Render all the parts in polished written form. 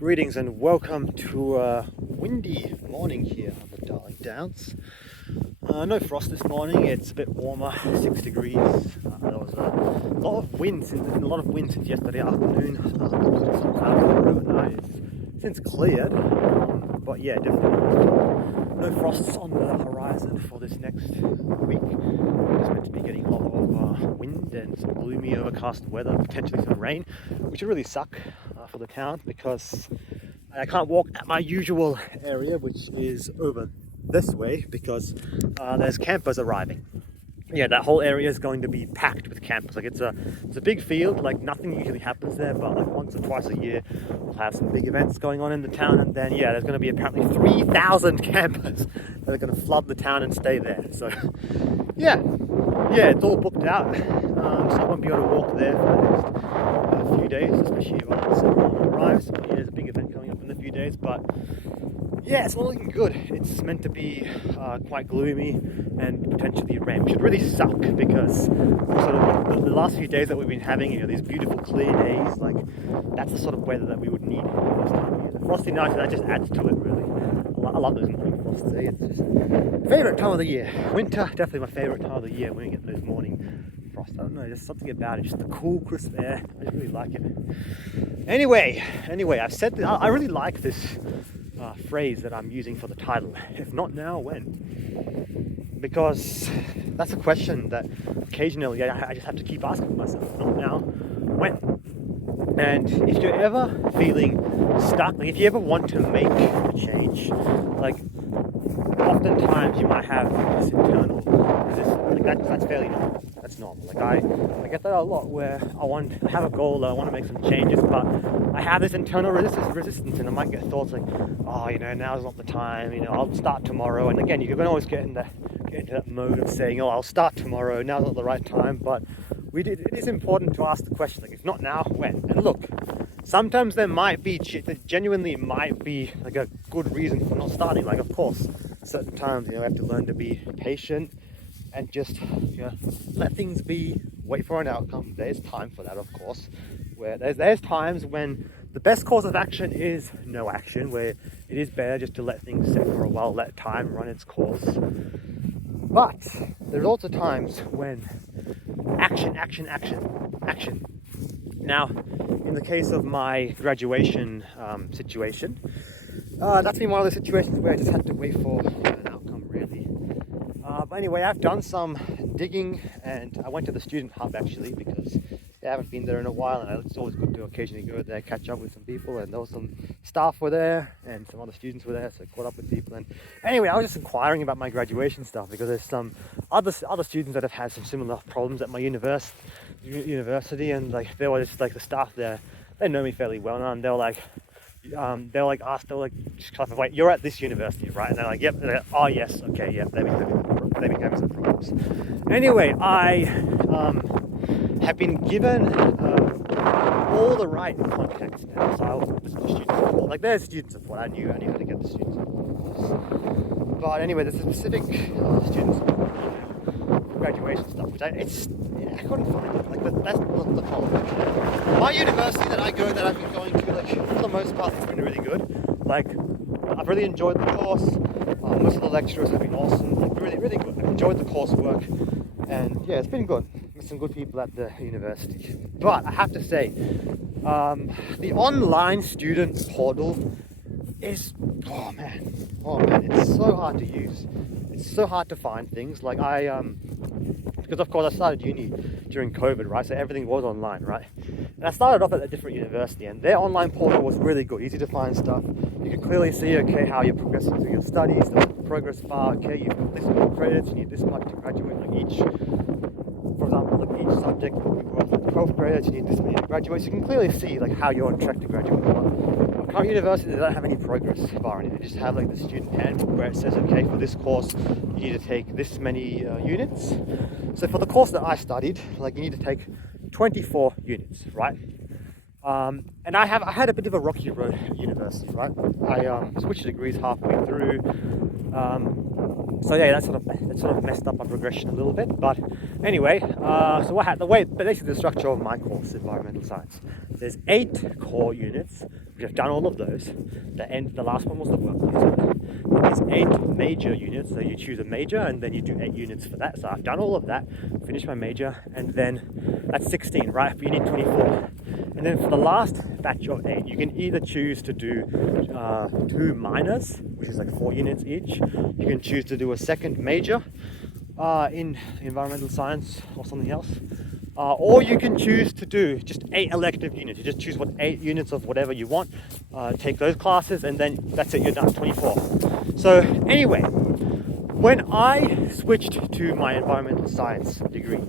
Greetings and welcome to a windy morning here on the Darling Downs. No frost this morning, it's a bit warmer, 6 degrees. There was a lot of wind since yesterday afternoon. Some clouds overnight. It's since cleared, but yeah, definitely no frosts on the horizon for this next week. It's meant to be getting a lot of wind and some gloomy overcast weather, potentially some rain, which would really suck for the town because I can't walk at my usual area, which is over this way, because there's campers arriving. Yeah, that whole area is going to be packed with campers. Like it's a big field. Like nothing usually happens there, but like once or twice a year we'll have some big events going on in the town, and then yeah, there's going to be apparently 3,000 campers that are going to flood the town and stay there. So yeah, it's all booked out. So I won't be able to walk there for the next few days, especially once everyone arrives. But yeah, there's a big event coming up in a few days, but yeah, it's not looking good. It's meant to be quite gloomy and potentially rain, which would really suck because sort of the last few days that we've been having, these beautiful clear days, like that's the sort of weather that we would need this time of year. The frosty nights, that just adds to it really. I love those morning frosts. It's just favorite time of the year. Winter, definitely my favorite time of the year when we get those morning frosts. I don't know, there's something about it, just the cool, crisp air. I just really like it. Anyway, I've said that I really like this phrase that I'm using for the title. If not now, when? Because that's a question that occasionally I just have to keep asking myself. If not now, when? And if you're ever feeling stuck, like if you ever want to make a change, like oftentimes you might have this internal resistance. Like that's fairly normal. That's normal. Like I get that a lot where I have a goal, I want to make some changes, but I have this internal resistance, and I might get thoughts like, oh, now's not the time. I'll start tomorrow. And again, you can always get into that mode of saying, oh, I'll start tomorrow. Now's not the right time. But it is important to ask the question, like, if not now, when? And look, sometimes there genuinely might be like a good reason for not starting. Like, of course, certain times, we have to learn to be patient and just let things be, wait for an outcome. There's time for that, of course. Where there's times when the best course of action is no action, where it is better just to let things sit for a while, let time run its course. But there's also times when action. Now, in the case of my graduation situation, that's been one of the situations where I just had to wait for an outcome, really. But anyway, I've done some digging, and I went to the student hub actually because I haven't been there in a while, and it's always good to occasionally go there, catch up with some people. And there was some staff were there and some other students were there, so I caught up with people. And anyway, I was just inquiring about my graduation stuff because there's some other students that have had some similar problems at my university, and like they were just like the staff there, they know me fairly well now, and they were like just kind of wait, you're at this university, right? And they're like, yep. And they're like, oh yes, okay, yep. They became some problems. Anyway, I have been given all the right contacts now. So I was with the student support. Like there's student support. I knew how to get the student support. But anyway, there's a specific student support for graduation stuff, which I couldn't find it. Like that's not the problem. My university that I've been going to, like for the most part, it's been really good. Like I've really enjoyed the course. Most of the lecturers have been awesome. Like really, really good. I've enjoyed the coursework, and yeah, it's been good. With some good people at the university. But I have to say, the online student portal is oh man, it's so hard to use. It's so hard to find things. Like because of course I started uni during COVID, right? So everything was online, right? And I started off at a different university, and their online portal was really good, easy to find stuff. You could clearly see, okay, how you're progressing through your studies, the progress bar, okay, you've got this many credits, you need this much to graduate, for example, like each subject, like 12 credits, you need this many to graduate. So you can clearly see like how you're on track to graduate. But current university, they don't have any progress bar in it. They just have like the student handbook where it says, okay, for this course, you need to take this many units. So for the course that I studied, like you need to take 24 units, right? And I had a bit of a rocky road at university, right? I switched degrees halfway through. So yeah, that sort of messed up my progression a little bit. But anyway, so what happened? Basically the structure of my course, environmental science. There's 8 core units, which I've done all of those. The last one was the work unit. Then there's 8 major units, so you choose a major and then you do 8 units for that. So I've done all of that, finished my major, and then that's 16, right? But you need 24. And then for the last batch of 8, you can either choose to do 2 minors, which is like 4 units each. You can choose to do a second major in environmental science or something else. Or you can choose to do just 8 elective units. You just choose 8 units of whatever you want, take those classes, and then that's it, you're done, 24. So anyway, when I switched to my environmental science degree,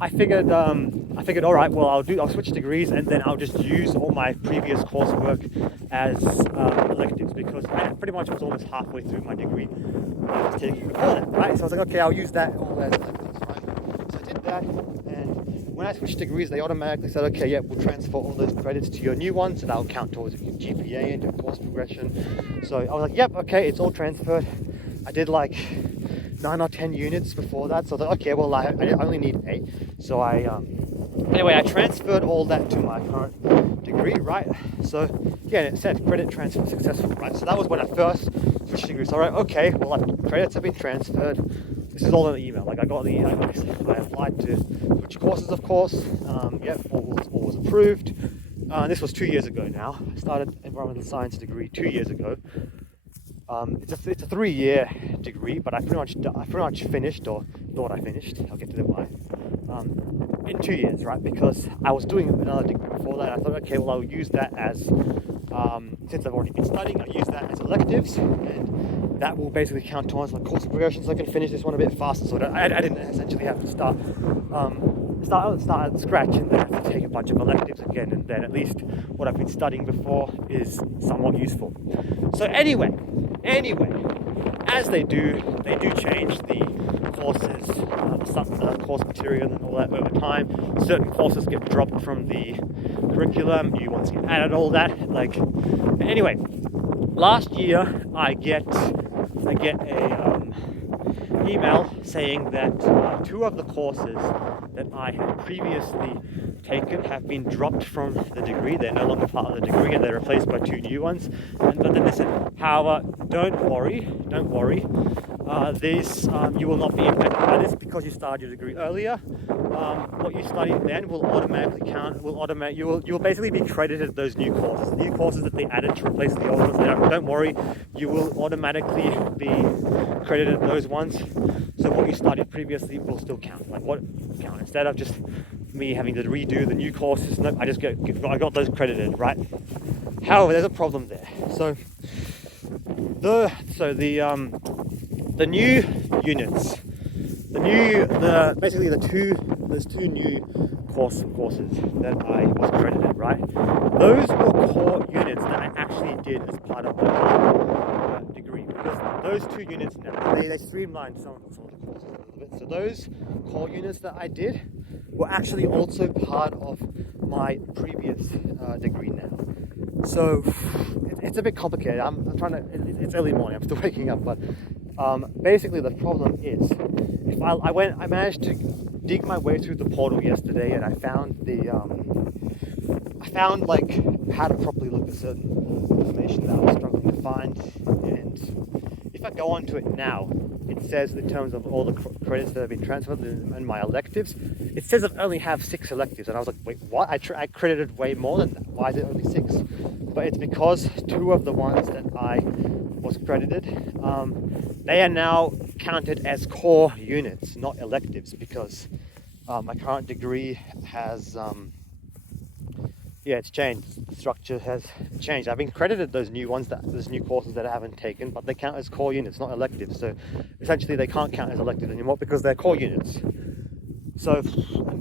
I figured, all right, well, I'll switch degrees and then I'll just use all my previous coursework as electives, because I pretty much was almost halfway through my degree I was taking before that, right? So I was like, okay, I'll use that all as electives, right? So I did that, and when I switched degrees, they automatically said, okay, yeah, we'll transfer all those credits to your new one, so that'll count towards your GPA and your course progression. So I was like, yep, okay, it's all transferred. I did like 9 or 10 units before that, so I thought, okay, well, I only need 8. So anyway, I transferred all that to my current degree, right? So again, it said credit transfer successful, right? So that was when I first switched degrees. So, right, okay, well, credits have been transferred. This is all in the email. Like I applied to switch courses, of course. Yep, all was approved. This was 2 years ago now. I started environmental science degree 2 years ago. It's a 3-year degree, but I pretty much finished, or thought I finished. I'll get to the why. In 2 years, right? Because I was doing another degree before that. I thought, okay, well, I'll use that as since I've already been studying, I'll use that as electives, and that will basically count towards my course progression, so I can finish this one a bit faster. So I didn't essentially have to start at scratch and then have to take a bunch of electives again, and then at least what I've been studying before is somewhat useful. So anyway, as they do change the courses, the course material and all that over time. Certain courses get dropped from the curriculum, new ones get added, all that. Anyway, last year I get a email saying that 2 of the courses that I had previously taken have been dropped from the degree. They're no longer part of the degree and they're replaced by 2 new ones. But then they said, however, don't worry. You will not be impacted by this because you started your degree earlier. What you studied then will automatically count. You will basically be credited those new courses. The new courses that they added to replace the old ones. Don't worry, you will automatically be credited those ones. So what you studied previously will still count. Instead of just me having to redo the new courses, no, I got those credited, right? However, there's a problem there. So the new units, there's 2 new courses that I was credited, right? Those were core units that I actually did as part of my degree, because those 2 units now, they streamlined some of the courses a little bit. So those core units that I did were actually also part of my previous degree now. So it's a bit complicated. It's early morning, I'm still waking up, but basically the problem is, I managed to dig my way through the portal yesterday, and I found how to properly look at certain information that I was struggling to find. And if I go onto it now, it says in terms of all the credits that have been transferred and my electives, it says I only have 6 electives, and I was like, wait, what? I credited way more than that. Why is it only 6? But it's because 2 of the ones that I was credited, they are now counted as core units, not electives, because my current degree has it's changed. The structure has changed. I've been credited those new courses that I haven't taken, but they count as core units, not electives. So essentially they can't count as electives anymore because they're core units. So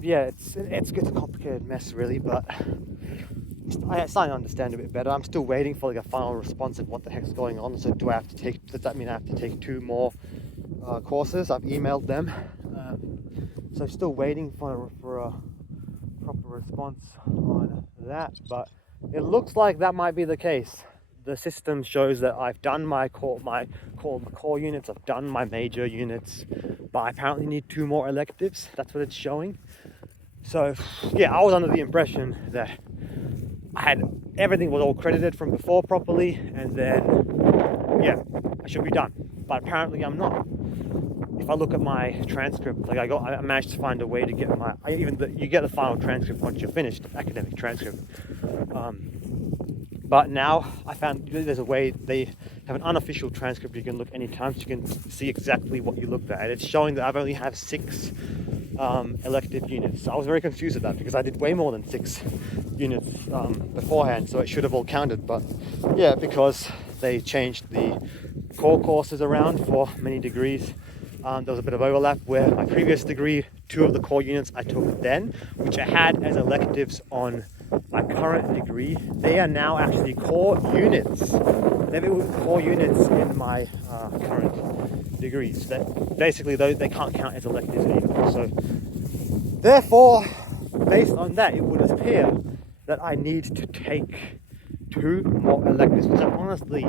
yeah, it's a complicated mess really, but I'm starting to understand a bit better. I'm still waiting for a final response of what the heck's going on. So does that mean I have to take 2 more courses? I've emailed them. So still waiting for a proper response on that, but it looks like that might be the case. the system shows that I've done my core units, I've done my major units, but I apparently need 2 more electives. That's what it's showing. So yeah, I was under the impression that everything was all credited from before properly, and then yeah, I should be done. But apparently I'm not. If I look at my transcript, like I managed to find a way to get you get the final transcript once you're finished, academic transcript. But now I found there's a way, they have an unofficial transcript you can look anytime, so you can see exactly what you looked at. It's showing that I've only have 6 elective units. So I was very confused at that because I did way more than 6 units beforehand, so it should have all counted. But yeah, because they changed the core courses around for many degrees, there was a bit of overlap where my previous degree, 2 of the core units I took then, which I had as electives on my current degree, they are now actually core units. They've been core units in my current degree. So that basically they can't count as electives anymore. So therefore, based on that, it would appear that I need to take 2 more electives, which I'm honestly,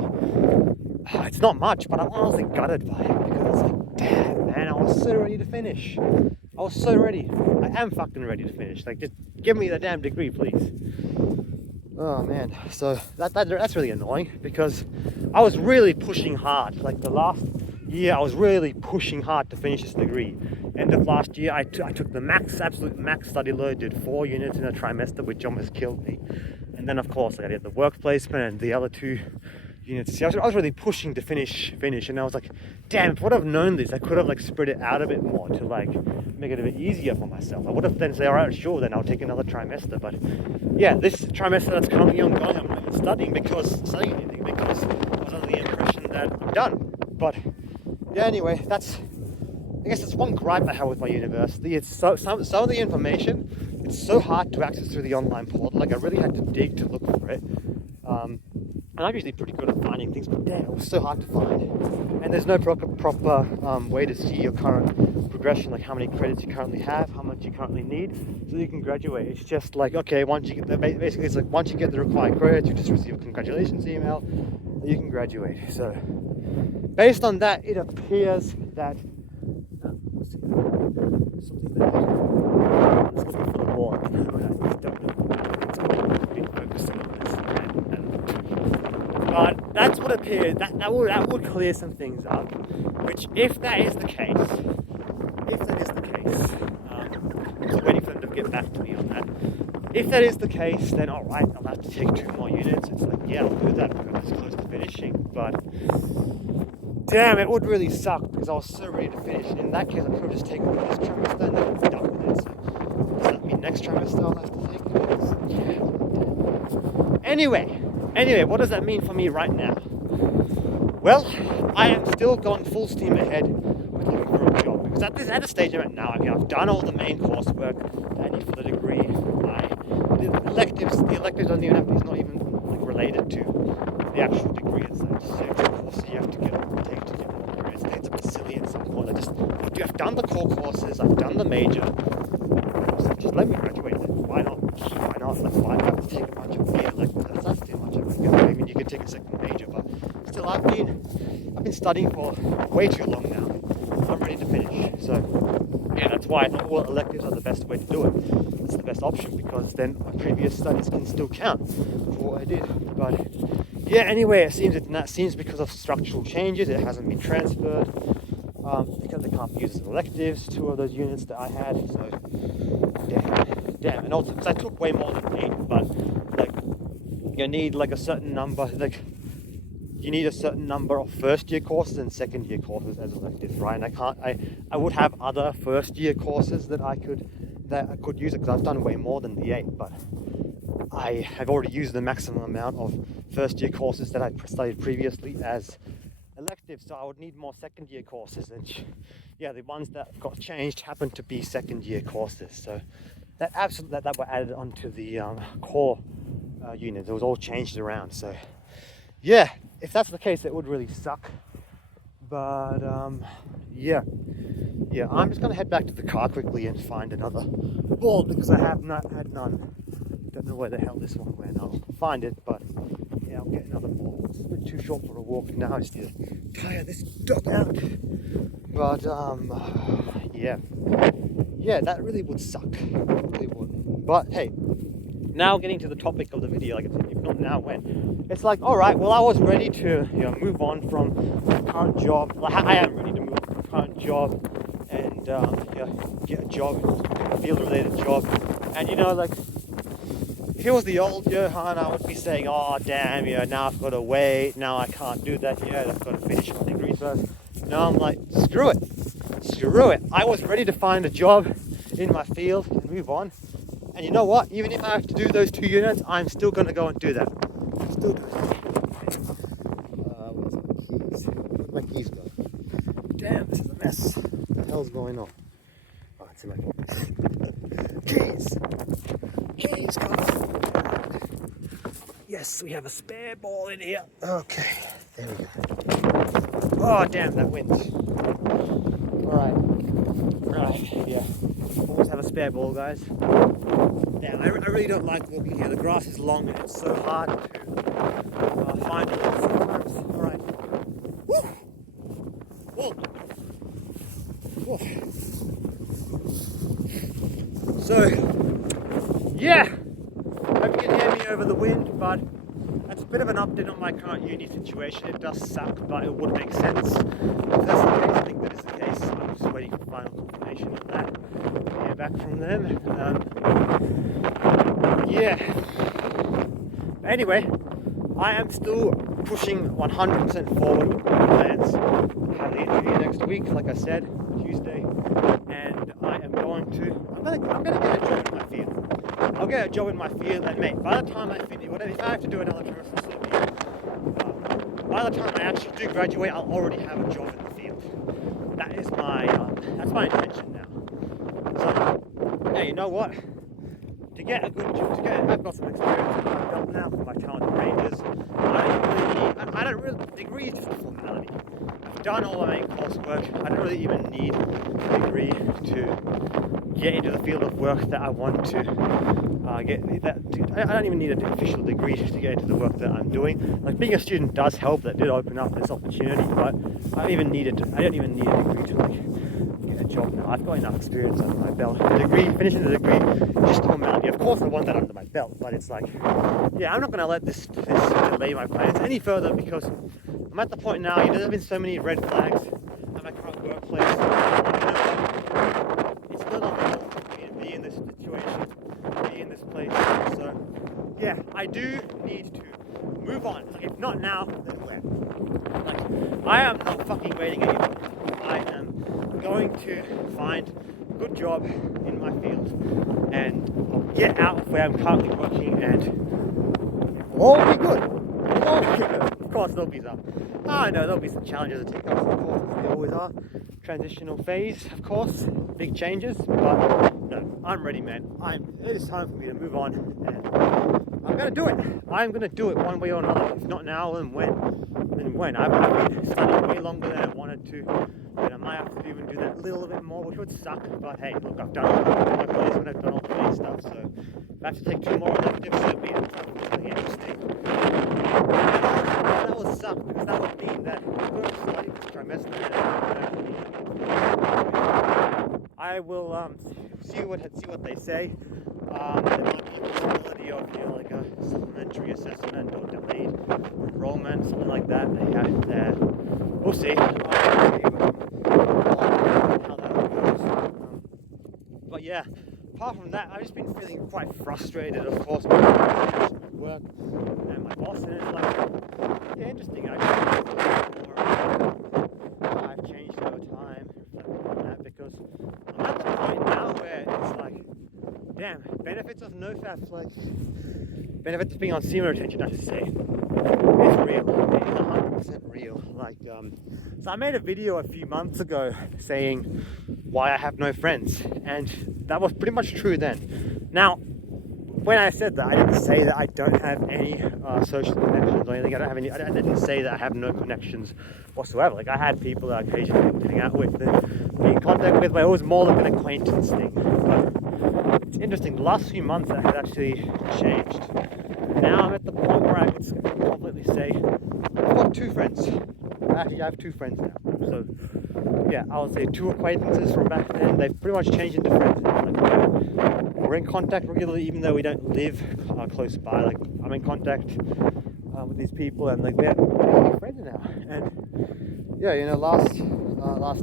it's not much, but I'm honestly gutted by it because I was like, damn man, I was so ready to finish. I was so ready. I am fucking ready to finish. Like, just give me the damn degree, please. Oh man, so that's really annoying because I was really pushing hard. Like the last year, I was really pushing hard to finish this degree. End of last year, I took the absolute max study load, did 4 units in a trimester, which almost killed me. And then of course I did the work placement and the other 2 units. See, I was really pushing to finish, and I was like, damn, if I would have known this, I could have like spread it out a bit more to like make it a bit easier for myself. I would have then said, all right, sure, then I'll take another trimester. But yeah, this trimester that's currently ongoing, I'm not even studying anything because I was under the impression that I'm done. But yeah, anyway, I guess that's one gripe I have with my university. It's some of the information, it's so hard to access through the online portal. Like I really had to dig to look for it. And I'm usually pretty good at finding things, but damn, it was so hard to find. And there's no proper way to see your current progression, like how many credits you currently have, how much you currently need, so you can graduate. It's just like, okay, once you get the required credits, you just receive a congratulations email, and you can graduate. So based on that, it appears that something there. I'm just looking for the board. I just don't know. I've been focusing on this. But that's what appears. That would clear some things up. Which, if that is the case, I'm just waiting for them to get back to me on that. If that is the case, then alright, I'll have to take 2 more units. It's like, yeah, I'll do that because it's close to finishing. But damn, it would really suck because I was so ready to finish. And in that case, I could have just taken this trimester and then be done with it. So does that mean next trimester I'll have to take? Yeah. Anyway, what does that mean for me right now? Well, I am still going full steam ahead with looking for a job because at the stage I'm at now, I mean, I've done all the main coursework that I need for the degree. The electives don't even have to, it's not even like related to the actual degree as such. So the courses you have to take to get the degree. It's a bit silly at some point. I've done the core courses, I've done the major. So just let me graduate then. Why not? Like, why do I have to take a bunch of major electives? That's too much. I mean, you can take a second major, but still, I've been studying for way too long now. I'm ready to finish. So yeah, that's why I thought, well, electives are the best way to do it. It's the best option because then my previous studies can still count for what I did. But yeah, anyway, it seems because of structural changes, it hasn't been transferred. Because they can't be used as electives, 2 of those units that I had. So damn, and also because I took way more than 8, but like you need like a certain number, like you need a certain number of first year courses and second year courses as electives, right? And I would have other first year courses that I could use it because I've done way more than the 8, but I have already used the maximum amount of first year courses that I studied previously as electives, so I would need more second year courses, and yeah, the ones that got changed happened to be second year courses, so that were added onto the core unit. It was all changed around. So yeah, if that's the case, it would really suck. But yeah, I'm just gonna head back to the car quickly and find another board because I have not had none. Don't know where the hell this one went. I'll find it, but yeah, I'll get another ball. It's a bit too short for a walk now. I just need to tire this dog out. But yeah, that really would suck. It really would. But hey, now getting to the topic of the video, like if not now, when? It's like, all right, well, I was ready to move on from my current job. Like, I am ready to move on from my current job and get a job, a field-related job. And like, if it was the old Johan, I would be saying, oh damn, now I've got to wait, now I can't do that yet, I've got to finish my degree first. Now I'm like, screw it. I was ready to find a job in my field and move on. And you know what? Even if I have to do those 2 units, I'm still going to go and do that. I'm still going to. Where's my keys go? Damn, this is a mess. What the hell's going on? Oh, it's in my pocket. Keys, come on. Yes, we have a spare ball in here. Okay, there we go. Oh, damn, that wind. Right, yeah. Always have a spare ball, guys. Yeah, I really don't like walking here. The grass is long and it's so hard to find it sometimes. Alright. Woo! Whoa. So, yeah. Hope you can hear me over the wind, but that's a bit of an update on my current uni situation. It does suck, but it would make sense. If that's the case, I think that is the case. I'm just waiting for final confirmation of that. Hear back from them. Yeah. Anyway, I am still pushing 100% forward with my plans. I have the interview next week, like I said, Tuesday, and I'm gonna get a job in my field. I'll get a job in my field, and mate, by the time I finish, if I have to do another trimester, so be it. By the time I actually do graduate, I'll already have a job in the field. That is that's my intention now. So, yeah, you know what? To get a good job, I've got some experience in my job now for my talented rangers. Degree is just a formality. I've done all my main coursework. I don't really even need a degree to get into the field of work that I want to get. I don't even need an official degree to get into the work that I'm doing. Like, being a student does help. That did open up this opportunity, but I don't even need a degree to get a job now. I've got enough experience under my belt. Finishing the degree, just a formality. Of course I want that under my belt, but it's like, yeah, I'm not going to let this delay my plans any further, because I'm at the point now, there's been so many red flags at my current workplace. It's still not normal for me to be in this situation, be in this place. So, yeah, I do need to move on. Like, if not now, then when? Like, I am not fucking waiting anymore. I am going to find a good job in my field and get out of where I'm currently working, and it'll all be good. Of course, there'll be there'll be some challenges to take up, of course, as there always are. Transitional phase, of course, big changes, but no, I'm ready, man. It is time for me to move on, and I'm gonna do it. I'm gonna do it one way or another. If not now, then when? I've been studying way longer than I wanted to, and I might have to even do that a little bit more, which would suck, but hey, look, I've done my plays when I've done all the main stuff, so if I have to take 2 more electives, it'll be really interesting. That would suck, because that would mean that I'm going to study this trimester. I will see what they say. There might be a possibility of like a supplementary assessment or delayed enrollment, something like that. We'll see. How that all goes. But yeah, apart from that, I've just been feeling quite frustrated, of course, with work and my boss, and it's like, yeah, interesting. I've changed over time, reflecting on that, because I'm at the point now where it's like, damn, benefits of NoFap, like, benefits of being on semen retention, I should say. It's real. It is 100% real. Like, so I made a video a few months ago saying why I have no friends, and that was pretty much true then. Now, when I said that, I didn't say that I don't have any social connections or anything. I didn't say that I have no connections whatsoever. Like, I had people that I occasionally hang out with and be in contact with, but it was more like an acquaintance thing. But it's interesting. The last few months that has actually changed. Now I'm at the point where I could completely say I've got 2 friends. Actually, I have 2 friends now. So yeah, I would say 2 acquaintances from back then. They've pretty much changed into friends. Like, we're in contact regularly, even though we don't live close by. Like, I'm in contact with these people, and like they're friends now. And yeah, you know, last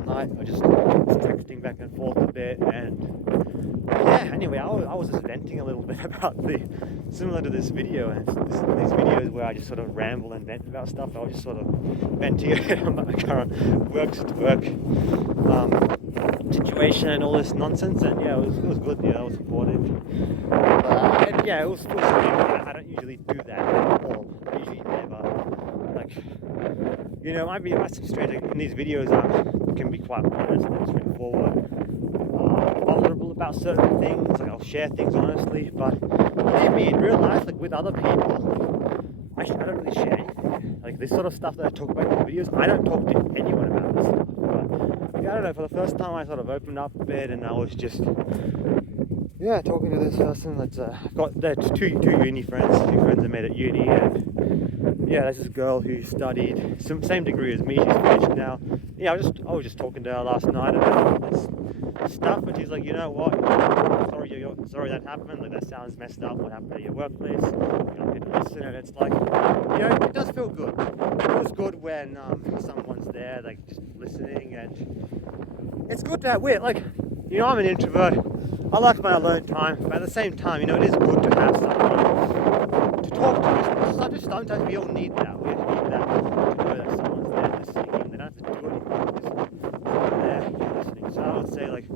night I just was texting back and forth a bit, and yeah. Anyway, I was just venting a little bit about similar to this video, and these videos where I just sort of ramble and vent about stuff. I was just sort of venting about my current work situation and all this nonsense, and yeah, it was good. Yeah, I was supportive. And yeah, it was weird. I don't usually do that at all. I usually never, like, you know, might seem strange. Like, in these videos, can be quite honest and straightforward, vulnerable about certain things. Like, I'll share things honestly, but believe me, in real life, like with other people, I don't really share anything. Like, this sort of stuff that I talk about in the videos, I don't talk to anyone about this stuff. But yeah, I don't know, for the first time I sort of opened up a bit, and I was just, yeah, talking to this person that's got two uni friends, 2 friends I met at uni, and yeah, there's this girl who studied same degree as me. She's finished now. Yeah, I was just talking to her last night about this stuff, and she's like, you know what? Sorry that happened. Like, that sounds messed up. What happened at your workplace? You know, people listen, and it's like, you know, it does feel good. It feels good when someone's there, like, just listening, and it's good that we're like, you know, I'm an introvert. I like my alone time, but at the same time, you know, it is good to have someone to talk to. So just sometimes we all need that. We need that to know that someone's there listening. Even they don't have to do anything, just there listening. So I would say, like,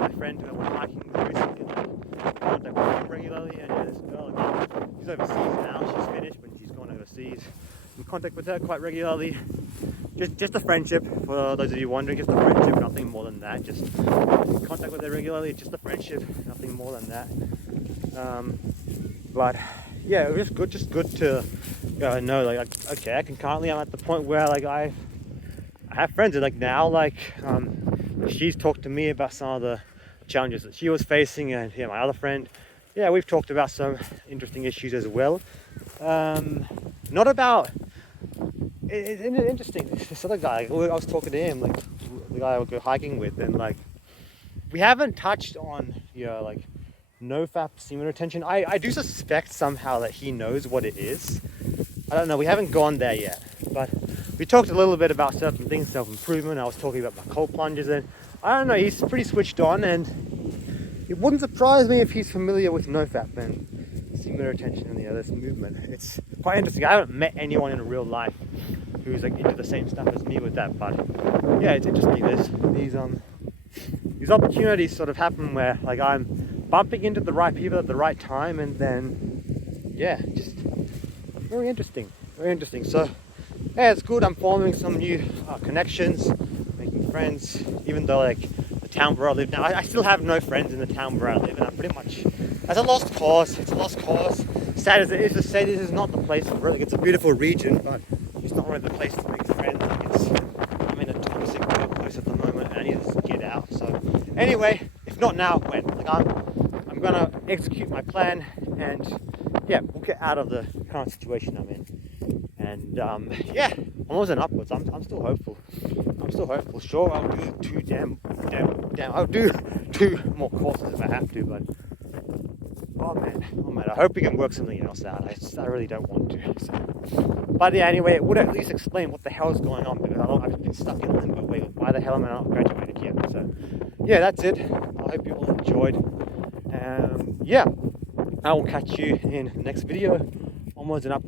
my friend who I went hiking with recently, like, contact with him regularly, and yeah, this girl, like, she's overseas now. She's finished, but she's gone overseas. I'm in contact with her quite regularly. Just a friendship, for those of you wondering, just a friendship, nothing more than that. Just in contact with her regularly, just a friendship, nothing more than that. But yeah, it was just good to know, like, okay, I'm at the point where, like, I have friends, and like now, like, she's talked to me about some of the challenges that she was facing, and yeah, my other friend, yeah, we've talked about some interesting issues as well. Not about. It's interesting. This other guy, I was talking to him, like the guy I would go hiking with, and like we haven't touched on, you know, like NoFap semen retention. I do suspect somehow that he knows what it is. I don't know. We haven't gone there yet, but we talked a little bit about certain things, self-improvement. I was talking about my cold plunges, and I don't know. He's pretty switched on, and it wouldn't surprise me if he's familiar with NoFap and semen retention and the other movement. It's quite interesting. I haven't met anyone in real life who's like into the same stuff as me with that, but yeah, it's interesting. There's these opportunities sort of happen where, like, I'm bumping into the right people at the right time, and then yeah, just very interesting. So yeah, it's good. I'm forming some new connections, making friends, even though, like, the town where I live now, I still have no friends in the town where I live, and I'm pretty much, that's a lost cause. It's a lost cause. Sad as it is to say, this is not the place for it. Like, it's a beautiful region, but it's not really the place to make friends. Like, I'm in a toxic workplace at the moment, and I need to get out. So anyway, if not now, when? Like, I'm gonna execute my plan, and yeah, we'll get out of the current situation I'm in. And yeah, onwards and upwards. I'm still hopeful. Sure, I'll do I'll do 2 more courses if I have to, but oh man, I hope we can work something else out. I really don't want to. So. But yeah, anyway, it would at least explain what the hell is going on, because I've been stuck in limbo. Wait, why the hell am I not graduated yet? So yeah, that's it. I hope you all enjoyed. Yeah, I will catch you in the next video. Onwards and upwards.